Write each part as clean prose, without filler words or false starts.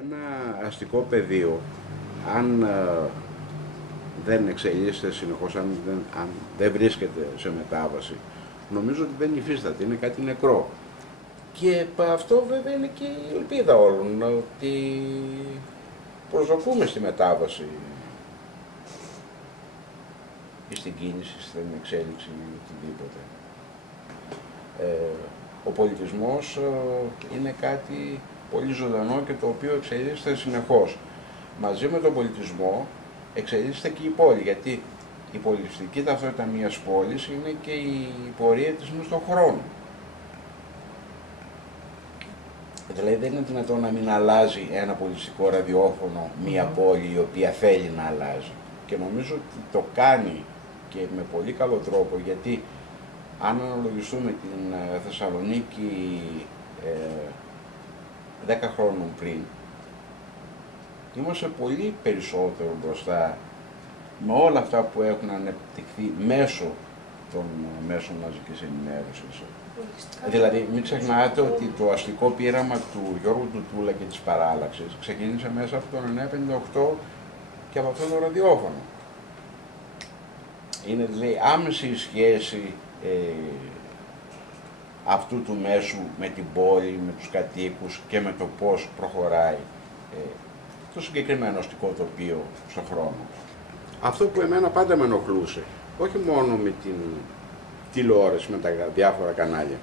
Ένα αστικό πεδίο, αν δεν εξελίσσεται συνεχώς, αν δεν βρίσκεται σε μετάβαση, νομίζω ότι δεν υφίσταται, είναι κάτι νεκρό. Και αυτό βέβαια είναι και η ελπίδα όλων, ότι προσδοκούμε στη μετάβαση ή στην κίνηση, στην εξέλιξη ή οτιδήποτε. Ο πολιτισμός είναι κάτι πολύ ζωντανό και το οποίο εξελίσσεται συνεχώς. Μαζί με τον πολιτισμό εξελίσσεται και η πόλη, γιατί η πολιτιστική ταυτότητα μιας πόλης είναι και η πορεία της μες στον χρόνο. Δηλαδή δεν είναι δυνατόν να μην αλλάζει ένα πολιτιστικό ραδιόφωνο μια πόλη η οποία θέλει να αλλάζει. Και νομίζω ότι το κάνει και με πολύ καλό τρόπο, γιατί αν αναλογιστούμε την Θεσσαλονίκη 10 χρόνων πριν, είμαστε πολύ περισσότερο μπροστά με όλα αυτά που έχουν ανεπτυχθεί μέσω των μέσων μαζικής ενημέρωσης. Δηλαδή, μην ξεχνάτε ότι το αστικό πείραμα του Γιώργου Τουτούλα και της παράλλαξης ξεκίνησε μέσα από το 1958 και από αυτό το ραδιόφωνο. Είναι δηλαδή άμεση η σχέση αυτού του μέσου με την πόλη, με τους κατοίκους και με το πώς προχωράει το συγκεκριμένο αστικό τοπίο στον χρόνο. Αυτό που εμένα πάντα με ενοχλούσε, όχι μόνο με την τηλεόραση, με τα διάφορα κανάλια,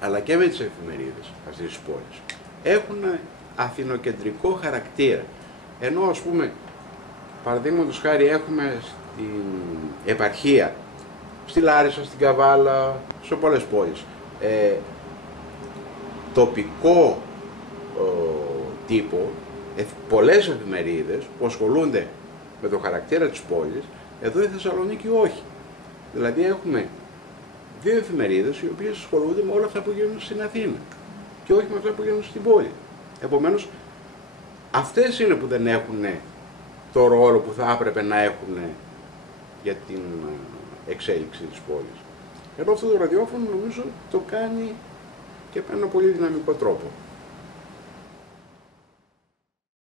αλλά και με τις εφημερίδες αυτής της πόλης, έχουν αθηνοκεντρικό χαρακτήρα. Ενώ, ας πούμε, παραδείγματος χάρη, έχουμε στην επαρχία, στη Λάρισα, στην Καβάλα, σε πολλές πόλεις, τοπικό τύπο, πολλές εφημερίδες που ασχολούνται με το χαρακτήρα της πόλης. Εδώ η Θεσσαλονίκη όχι. Δηλαδή έχουμε δύο εφημερίδες οι οποίες ασχολούνται με όλα αυτά που γίνουν στην Αθήνα και όχι με αυτά που γίνουν στην πόλη. Επομένως, αυτές είναι που δεν έχουν το ρόλο που θα έπρεπε να έχουν για την εξέλιξη της πόλης. Ενώ αυτό το ραδιόφωνο νομίζω το κάνει και με ένα πολύ δυναμικό τρόπο.